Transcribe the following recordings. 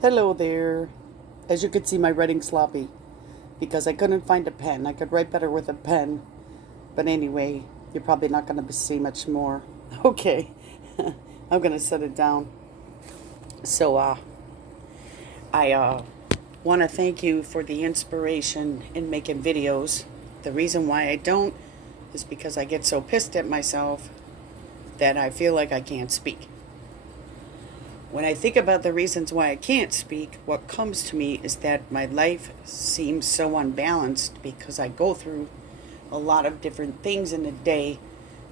Hello there. As you can see, my writing's sloppy because I couldn't find a pen. I could write better with a pen. But anyway, you're probably not going to see much more. Okay. I'm going to set it down. So, I want to thank you for the inspiration in making videos. The reason why I don't is because I get so pissed at myself that I feel like I can't speak. When I think about the reasons why I can't speak, what comes to me is that my life seems so unbalanced because I go through a lot of different things in a day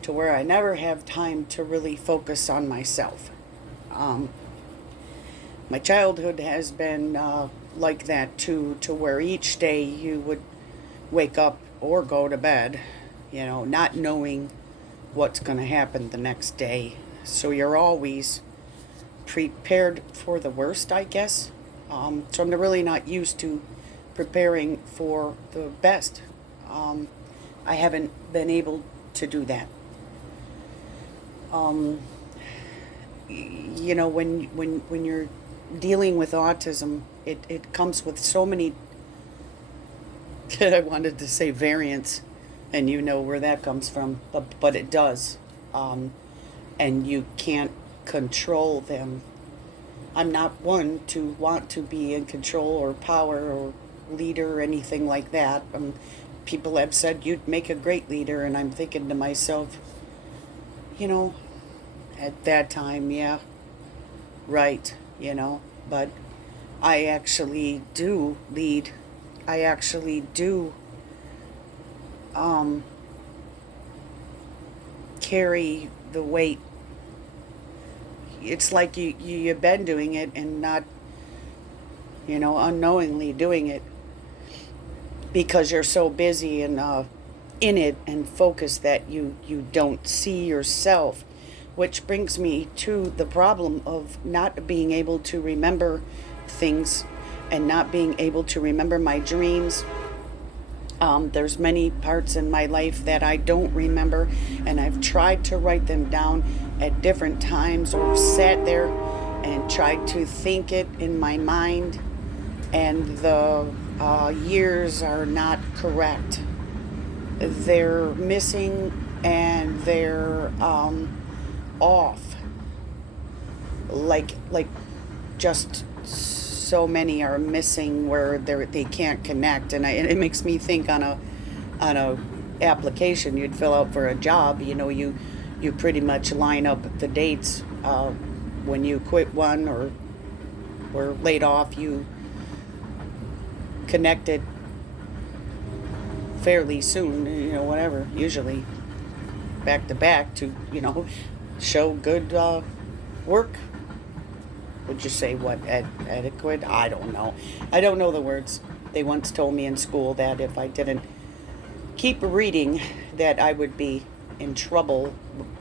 to where I never have time to really focus on myself. My childhood has been like that too, to where each day you would wake up or go to bed, not knowing what's going to happen the next day. So you're always prepared for the worst, I guess. So I'm really not used to preparing for the best. I haven't been able to do that. When you're dealing with autism, it comes with so many. I wanted to say variants, and you know where that comes from, but it does, and you can't control them. I'm not one to want to be in control or power or leader or anything like that. People have said you'd make a great leader, and I'm thinking to myself, at that time, yeah, right, but I actually do lead. I actually do carry the weight. It's like you've been doing it and not, unknowingly doing it because you're so busy and in it and focused that you don't see yourself, which brings me to the problem of not being able to remember things and not being able to remember my dreams. There's many parts in my life that I don't remember, and I've tried to write them down at different times, or sat there and tried to think it in my mind, and the years are not correct. They're missing and they're off. Like just so many are missing where they can't connect, and it makes me think on a application you'd fill out for a job. You pretty much line up the dates when you quit one or were laid off. You connected fairly soon, whatever, usually back to back to show good work. Would you say what, adequate? I don't know. I don't know the words. They once told me in school that if I didn't keep reading that I would be in trouble.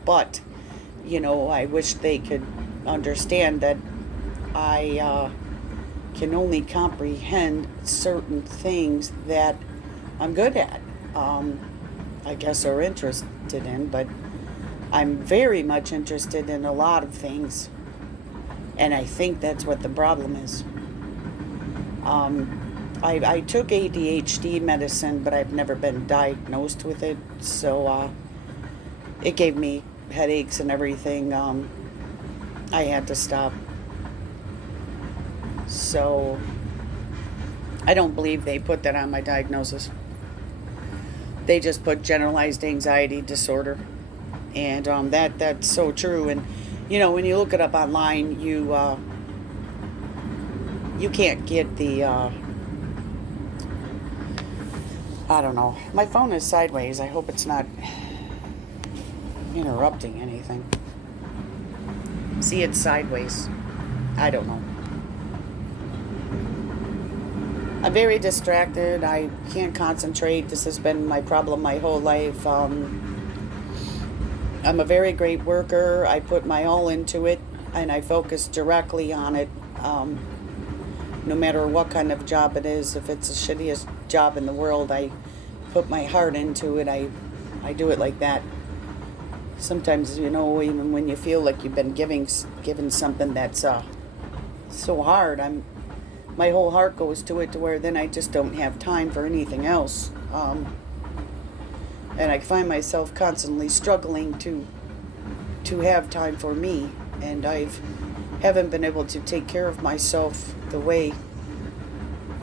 But, I wish they could understand that I can only comprehend certain things that I'm good at, I guess, or interested in. But I'm very much interested in a lot of things. And I think that's what the problem is. I took ADHD medicine, but I've never been diagnosed with it. So it gave me headaches and everything. I had to stop. So I don't believe they put that on my diagnosis. They just put generalized anxiety disorder. And that's so true. And when you look it up online, you can't get the I don't know. My phone is sideways. I hope it's not interrupting anything. See, it's sideways. I don't know. I'm very distracted. I can't concentrate. This has been my problem my whole life. I'm a very great worker. I put my all into it, and I focus directly on it. No matter what kind of job it is, if it's the shittiest job in the world, I put my heart into it. I do it like that. Sometimes, even when you feel like you've been given something that's so hard. My whole heart goes to it to where then I just don't have time for anything else. And I find myself constantly struggling to have time for me, and haven't been able to take care of myself the way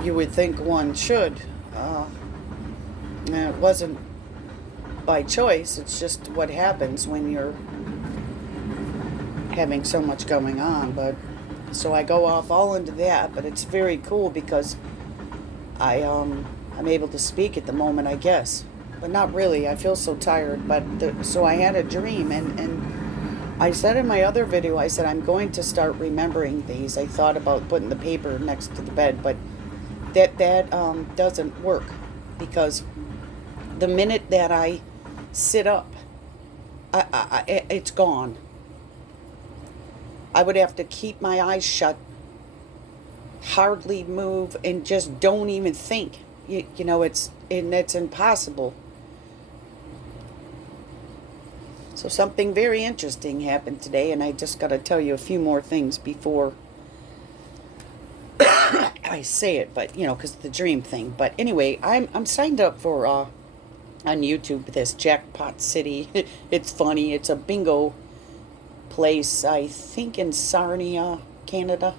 you would think one should. And it wasn't by choice. It's just what happens when you're having so much going on. But so I go off all into that, but it's very cool because I'm able to speak at the moment, I guess, but not really. I feel so tired. But so I had a dream, and I said in my other video, I said I'm going to start remembering these. I thought about putting the paper next to the bed, but that doesn't work, because the minute that I sit up, it's gone. I would have to keep my eyes shut, hardly move, and just don't even think. You know, it's impossible. So something very interesting happened today, and I just got to tell you a few more things before I say it, but you know, because the dream thing. But anyway, I'm signed up for on YouTube, this Jackpot City. It's funny. It's a bingo place, I think in Sarnia, Canada.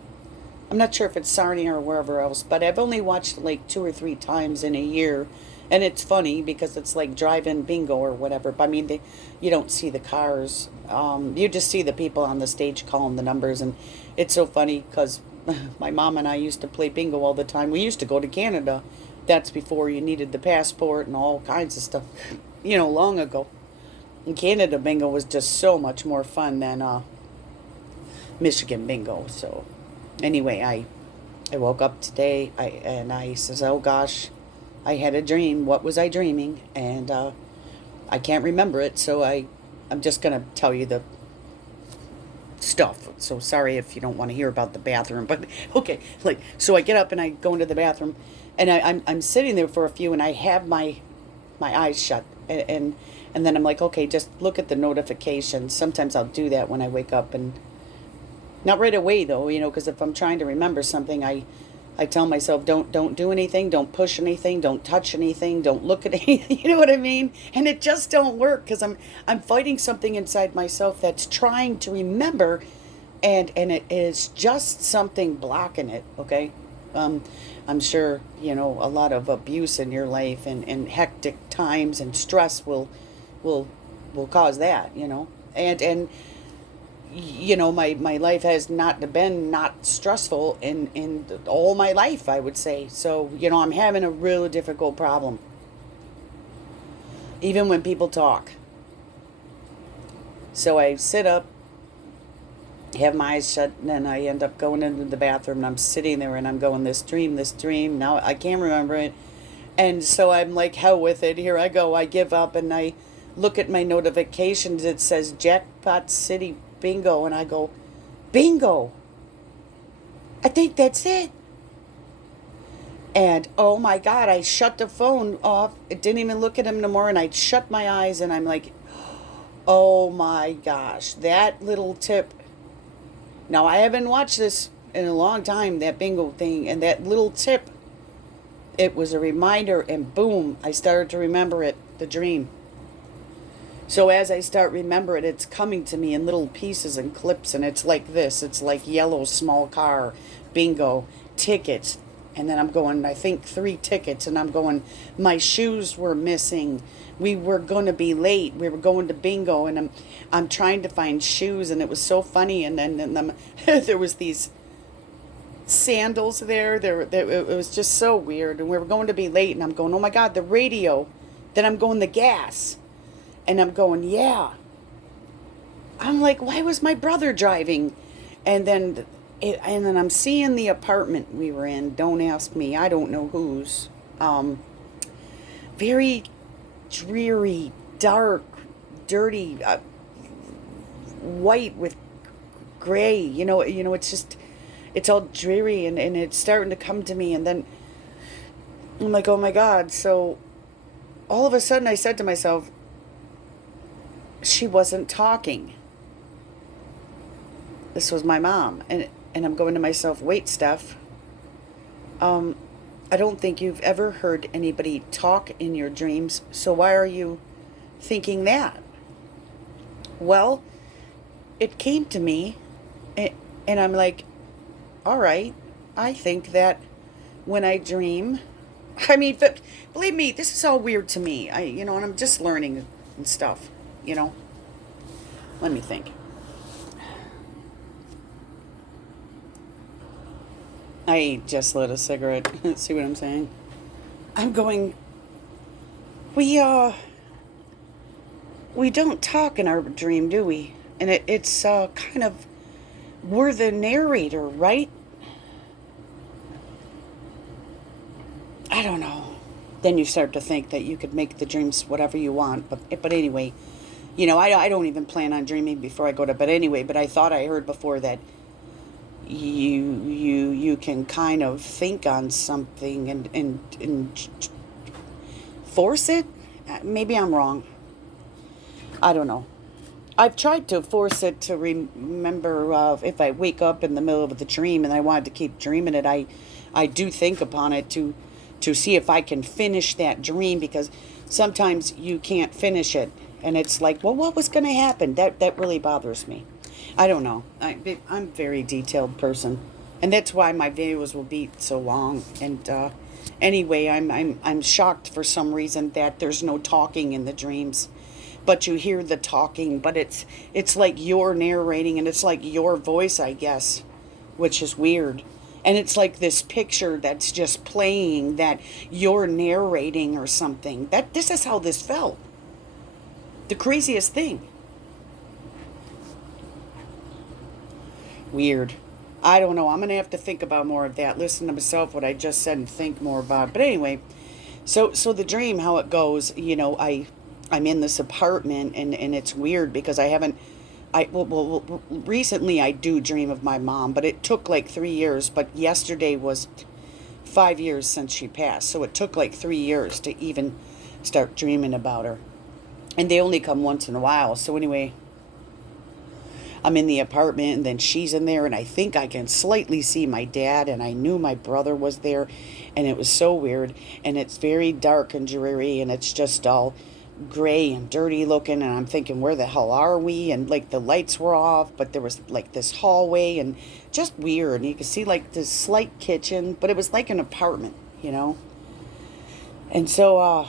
I'm not sure if it's Sarnia or wherever else, but I've only watched like 2 or 3 times in a year, and it's funny because it's like drive-in bingo or whatever. But I mean, you don't see the cars. You just see the people on the stage calling the numbers, and it's so funny because my mom and I used to play bingo all the time. We used to go to Canada. That's before you needed the passport and all kinds of stuff, you know, long ago. And Canada bingo was just so much more fun than Michigan bingo. So anyway, I woke up today, and I says, oh gosh, I had a dream. What was I dreaming? And I can't remember it, so I'm just going to tell you the stuff. So sorry if you don't want to hear about the bathroom, but okay. Like, so I get up and I go into the bathroom, and I'm sitting there for a few, and I have my eyes shut, and then I'm like, okay, just look at the notifications. Sometimes I'll do that when I wake up, and not right away though, you know, because if I'm trying to remember something, I tell myself, don't do anything, don't push anything, don't touch anything, don't look at anything. You know what I mean? And it just don't work, because I'm fighting something inside myself that's trying to remember, and it is just something blocking it. Okay, I'm sure you know a lot of abuse in your life and hectic times and stress will cause that. You know, and you know, my life has not been not stressful in all my life, I would say. So, you know, I'm having a real difficult problem. Even when people talk. So I sit up, have my eyes shut, and then I end up going into the bathroom, and I'm sitting there and I'm going, this dream. Now I can't remember it. And so I'm like, hell with it. Here I go. I give up, and I look at my notifications. It says Jackpot City Bingo, and I go, bingo, I think that's it. And oh my God, I shut the phone off. It didn't even look at him no more, and I shut my eyes, and I'm like, oh my gosh, that little tip. Now, I haven't watched this in a long time, that bingo thing, and that little tip, it was a reminder, and boom, I started to remember it, the dream. So as I start remembering, it's coming to me in little pieces and clips, and it's like this. It's like yellow small car, bingo, tickets. And then I'm going, I think 3 tickets, and I'm going, my shoes were missing. We were going to be late. We were going to bingo, and I'm trying to find shoes, and it was so funny. And then there was these sandals there. It was just so weird. And we were going to be late, and I'm going, oh my God, the radio. Then I'm going, the gas. And I'm going, yeah. I'm like, why was my brother driving? And then I'm seeing the apartment we were in. Don't ask me. I don't know whose. Very dreary, dark, dirty, white with gray. You know. It's just, it's all dreary, and it's starting to come to me. And then I'm like, oh my God. So all of a sudden I said to myself, she wasn't talking. This was my mom. And and I'm going to myself, wait, Steph. Um, I don't think you've ever heard anybody talk in your dreams, so why are you thinking that? Well, it came to me, and I'm like, all right, I think that when I dream, I mean, but believe me, this is all weird to me. And I'm just learning and stuff, you know. Let me think. I just lit a cigarette. See what I'm saying? I'm going, we, uh, we don't talk in our dream, do we? And it's kind of, we're the narrator, right? I don't know. Then you start to think that you could make the dreams whatever you want. But anyway, I don't even plan on dreaming before I go to bed anyway. But I thought I heard before that you can kind of think on something and force it. Maybe I'm wrong. I don't know. I've tried to force it to remember if I wake up in the middle of the dream and I wanted to keep dreaming it. I do think upon it to see if I can finish that dream, because sometimes you can't finish it and it's like, well, what was going to happen? That really bothers me. I don't know. I'm a very detailed person, and that's why my videos will be so long. And anyway, I'm shocked for some reason that there's no talking in the dreams, but you hear the talking. But it's like you're narrating, and it's like your voice, I guess, which is weird. And it's like this picture that's just playing that you're narrating or something. This is how this felt. The craziest thing. Weird. I don't know. I'm gonna have to think about more of that. Listen to myself what I just said and think more about it. But anyway, so the dream, how it goes. I'm in this apartment, and it's weird because I haven't. Recently I do dream of my mom, but it took like 3 years. But yesterday was 5 years since she passed, so it took like 3 years to even start dreaming about her. And they only come once in a while. So anyway, I'm in the apartment, and then she's in there, and I think I can slightly see my dad, and I knew my brother was there, and it was so weird, and it's very dark and dreary, and it's just all gray and dirty looking, and I'm thinking, where the hell are we? And like the lights were off, but there was like this hallway, and just weird, and you could see like this slight kitchen, but it was like an apartment. And so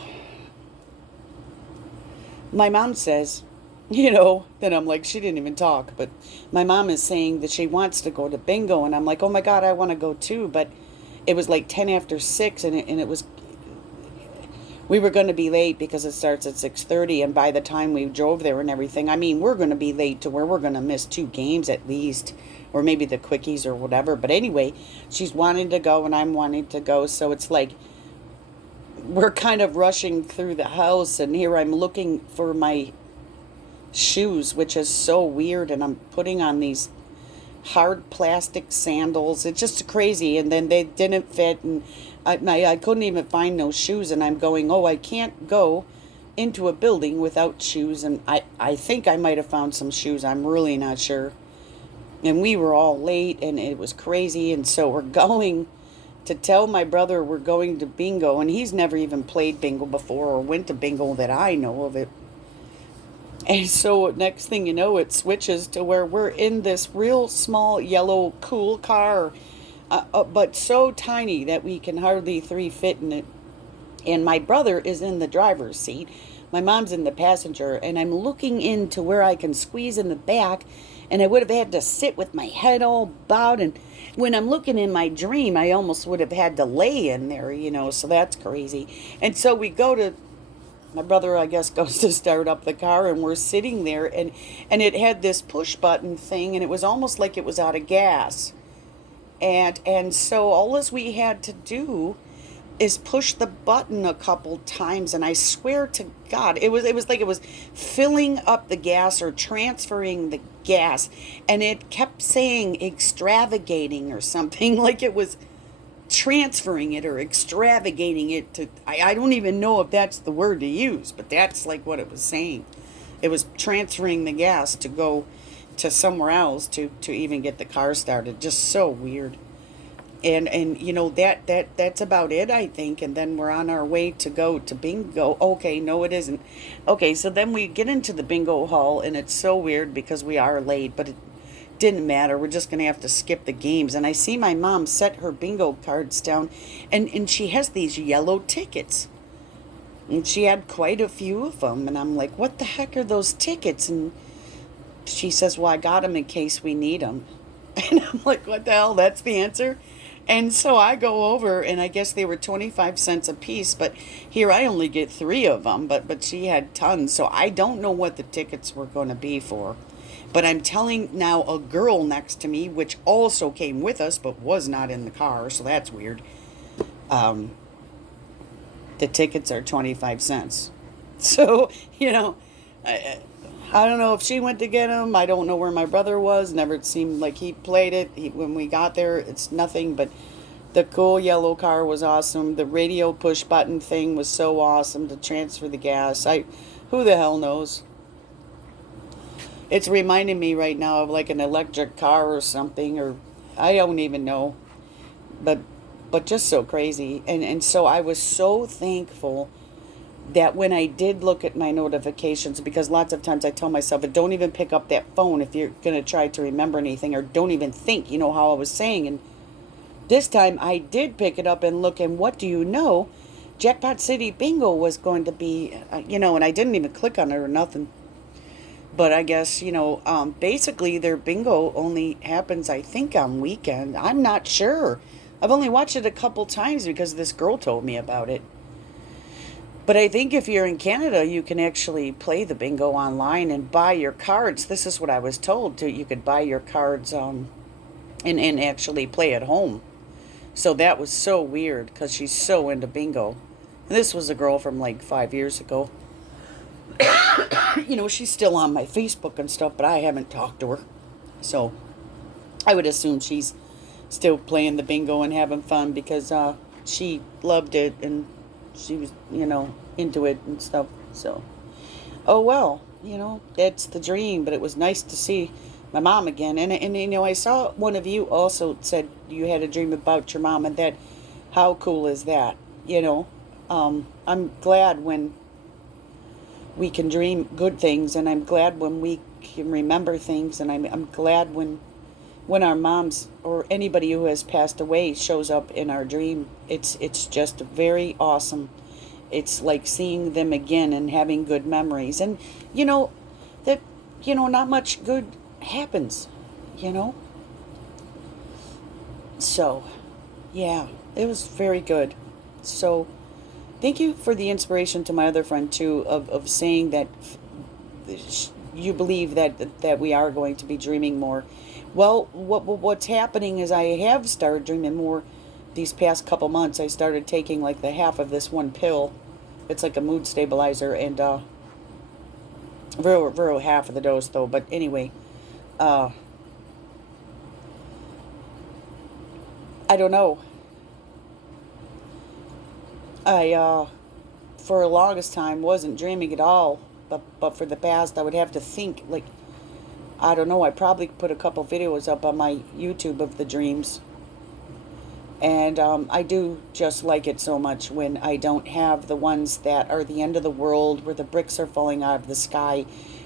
my mom says, then I'm like, she didn't even talk, but my mom is saying that she wants to go to bingo, and I'm like, oh my God, I want to go too. But it was like 10 after 6, and it was, we were going to be late because it starts at 6:30, and by the time we drove there and everything, I mean, we're going to be late to where we're going to miss 2 games at least, or maybe the quickies or whatever. But anyway, she's wanting to go, and I'm wanting to go, so it's like we're kind of rushing through the house, and here I'm looking for my shoes, which is so weird, and I'm putting on these hard plastic sandals. It's just crazy, and then they didn't fit, and I couldn't even find no shoes, and I'm going, oh, I can't go into a building without shoes, and I think I might have found some shoes. I'm really not sure. And we were all late, and it was crazy, and so we're going to tell my brother we're going to bingo, and he's never even played bingo before or went to bingo that I know of it. And so next thing you know, it switches to where we're in this real small yellow cool car, but so tiny that we can hardly 3 fit in it. And my brother is in the driver's seat. My mom's in the passenger, and I'm looking into where I can squeeze in the back, and I would have had to sit with my head all bowed. And when I'm looking in my dream, I almost would have had to lay in there, so that's crazy. And so my brother, I guess, goes to start up the car, and we're sitting there, and it had this push button thing, and it was almost like it was out of gas. And so all as we had to do is push the button a couple times, and I swear to God, it was like it was filling up the gas or transferring the gas, and it kept saying extravagating or something, like it was transferring it or extravagating it to, I don't even know if that's the word to use, but that's like what it was saying. It was transferring the gas to go to somewhere else to even get the car started. Just so weird. And you know that's about it, I think. And then we're on our way to go to bingo. Okay, no, it isn't. Okay, so then we get into the bingo hall, and it's so weird because we are late, but it didn't matter. We're just gonna have to skip the games. And I see my mom set her bingo cards down, and she has these yellow tickets, and she had quite a few of them. And I'm like, what the heck are those tickets? And she says, well, I got them in case we need them. And I'm like, what the hell? That's the answer? And so I go over, and I guess they were 25 cents a piece, but here I only get three of them, but she had tons. So I don't know what the tickets were going to be for. But I'm telling now a girl next to me, which also came with us, but was not in the car, so that's weird. Um, the tickets are 25 cents. So, I don't know if she went to get him. I don't know where my brother was. Never seemed like he played it. When we got there, it's nothing but the cool yellow car was awesome. The radio push button thing was so awesome to transfer the gas. Who the hell knows? It's reminding me right now of like an electric car or something, or I don't even know. But just so crazy. And so I was so thankful that when I did look at my notifications, because lots of times I tell myself, don't even pick up that phone if you're going to try to remember anything, or don't even think, how I was saying. And this time I did pick it up and look, and what do you know? Jackpot City Bingo was going to be, and I didn't even click on it or nothing. But I guess, basically their bingo only happens, I think, on weekend. I'm not sure. I've only watched it a couple times because this girl told me about it. But I think if you're in Canada, you can actually play the bingo online and buy your cards. This is what I was told, too. You could buy your cards and actually play at home. So that was so weird because she's so into bingo. And this was a girl from like 5 years ago. She's still on my Facebook and stuff, but I haven't talked to her. So I would assume she's still playing the bingo and having fun because she loved it and she was, into it and stuff. So, oh well, that's the dream. But it was nice to see my mom again. And I saw one of you also said you had a dream about your mom, and that, how cool is that? I'm glad when we can dream good things, and I'm glad when we can remember things, and I'm glad when our moms or anybody who has passed away shows up in our dream. It's just very awesome. It's like seeing them again and having good memories. And that not much good happens, So, yeah, it was very good. So, thank you for the inspiration to my other friend too of saying that you believe that we are going to be dreaming more. Well, what's happening is I have started dreaming more these past couple months. I started taking like the half of this one pill. It's like a mood stabilizer, and real half of the dose though. But anyway, I don't know. I for the longest time wasn't dreaming at all, but for the past I would have to think, like, I don't know, I probably put a couple videos up on my YouTube of the dreams. And I do just like it so much when I don't have the ones that are the end of the world where the bricks are falling out of the sky,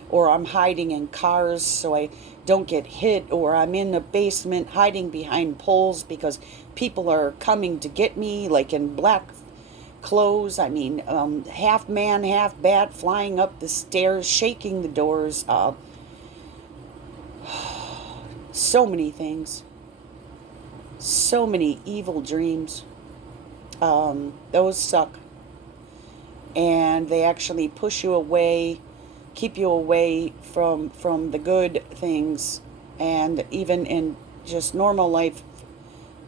or I'm hiding in cars so I don't get hit, or I'm in the basement hiding behind poles because people are coming to get me, like in black clothes. I mean, half man, half bat, flying up the stairs, shaking the doors. So many things. So many evil dreams. Those suck. And they actually push you away, keep you away from the good things. And even in just normal life,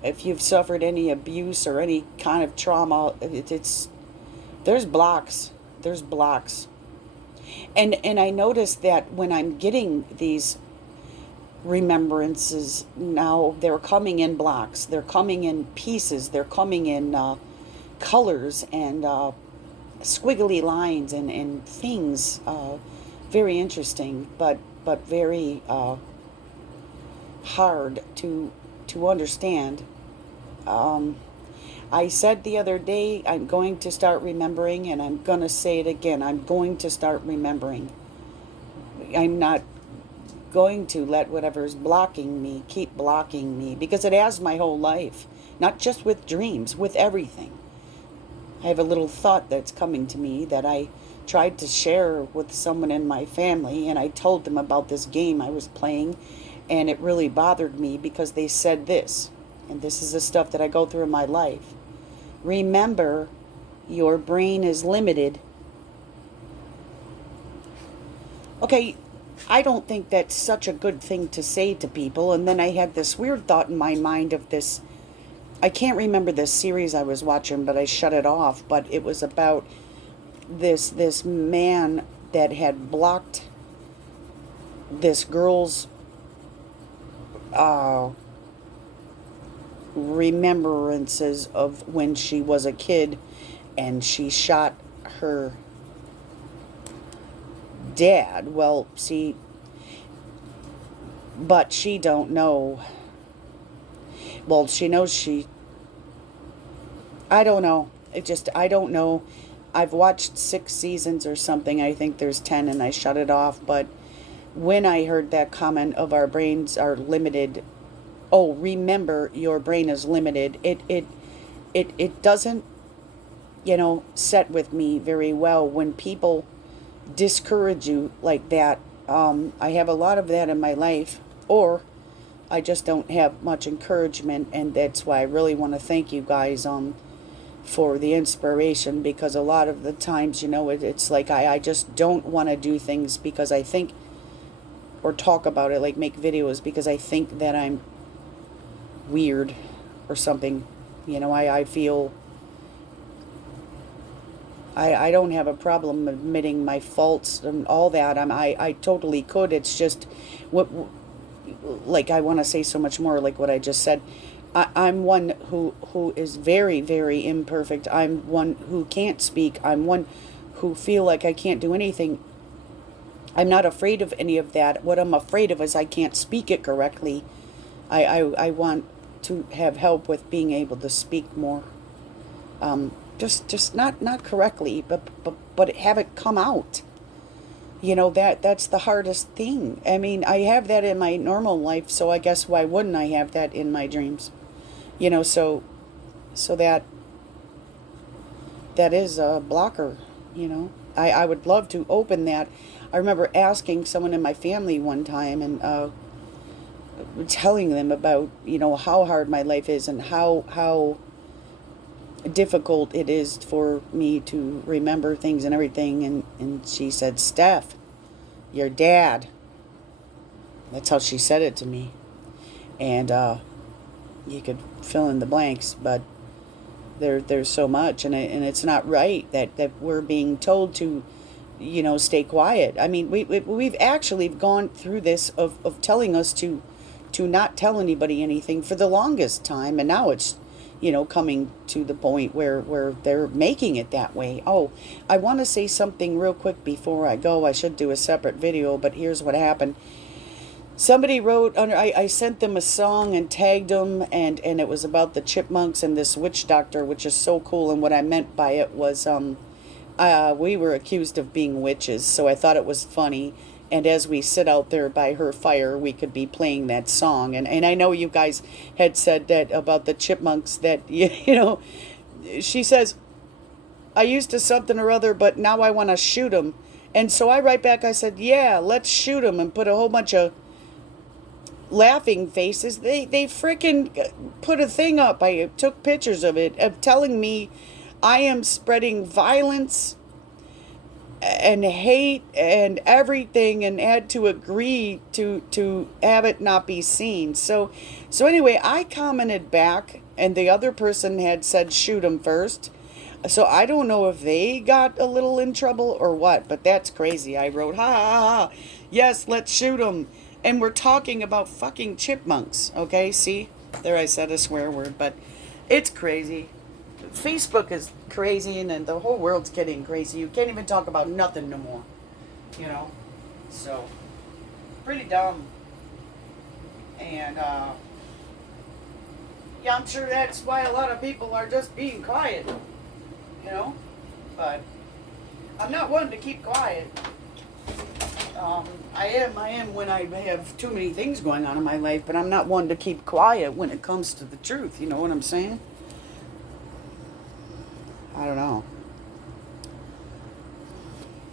if you've suffered any abuse or any kind of trauma, there's blocks. There's blocks. And I noticed that when I'm getting these remembrances now, they're coming in blocks, they're coming in pieces, they're coming in colors and squiggly lines and things. Very interesting, but very hard to understand. Um, I said the other day, I'm going to start remembering, and I'm going to say it again. I'm going to start remembering. I'm not going to let whatever's blocking me keep blocking me, because it has my whole life, not just with dreams, with everything. I have a little thought that's coming to me that I tried to share with someone in my family, and I told them about this game I was playing, and it really bothered me because they said this, and this is the stuff that I go through in my life. Remember, your brain is limited. Okay, I don't think that's such a good thing to say to people. And then I had this weird thought in my mind of this. I can't remember this series I was watching, but I shut it off. But it was about this man that had blocked this girl's uh, remembrances of when she was a kid, and she shot her dad. Well, see, but she don't know. Well, she knows she. I don't know. I don't know. I've watched 6 seasons or something. I think there's 10, and I shut it off. But when I heard that comment of our brains are limited, oh, remember your brain is limited. It doesn't, set with me very well when people discourage you like that. I have a lot of that in my life, or I just don't have much encouragement, and that's why I really want to thank you guys for the inspiration, because a lot of the times, it's like I just don't want to do things because I think, or talk about it, like make videos, because I think that I'm weird or something. I feel I don't have a problem admitting my faults and all that. I totally could. It's just what, like, I want to say so much more, like what I just said. I'm one who is very, very imperfect. I'm one who can't speak. I'm one who feel like I can't do anything. I'm not afraid of any of that. What I'm afraid of is I can't speak it correctly. I want to have help with being able to speak more. Just not correctly, but have it come out. That's the hardest thing. I mean, I have that in my normal life, so I guess why wouldn't I have that in my dreams? So that is a blocker. I would love to open that. I remember asking someone in my family one time, and telling them about how hard my life is, and how difficult it is for me to remember things and everything, and she said, Steph, your dad. That's how she said it to me. And you could fill in the blanks, but there's so much, and it's not right that we're being told to stay quiet. I mean, we've actually gone through this of telling us to not tell anybody anything for the longest time, and now it's coming to the point where they're making it that way. Oh, I want to say something real quick before I go. I should do a separate video, but here's what happened. Somebody wrote under. I sent them a song and tagged them, and it was about the chipmunks and this witch doctor, which is so cool. And what I meant by it was, we were accused of being witches, so I thought it was funny. And as we sit out there by her fire, we could be playing that song. And I know you guys had said that about the chipmunks, that, she says, I used to something or other, but now I want to shoot them. And so I write back, I said, yeah, let's shoot them, and put a whole bunch of laughing faces. They freaking put a thing up. I took pictures of it, of telling me I am spreading violence and hate and everything, and had to agree to have it not be seen. So anyway, I commented back, and the other person had said shoot him first. So I don't know if they got a little in trouble or what, but that's crazy. I wrote, ha ha ha, yes, let's shoot him. And we're talking about fucking chipmunks, okay? See, there I said a swear word, but it's crazy. Facebook is crazy, and then the whole world's getting crazy. You can't even talk about nothing no more, So, pretty dumb. And yeah, I'm sure that's why a lot of people are just being quiet, you know. But I'm not one to keep quiet. I am when I have too many things going on in my life, but I'm not one to keep quiet when it comes to the truth. You know what I'm saying? I don't know.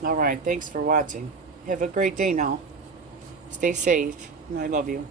All right, thanks for watching. Have a great day now. Stay safe, and I love you.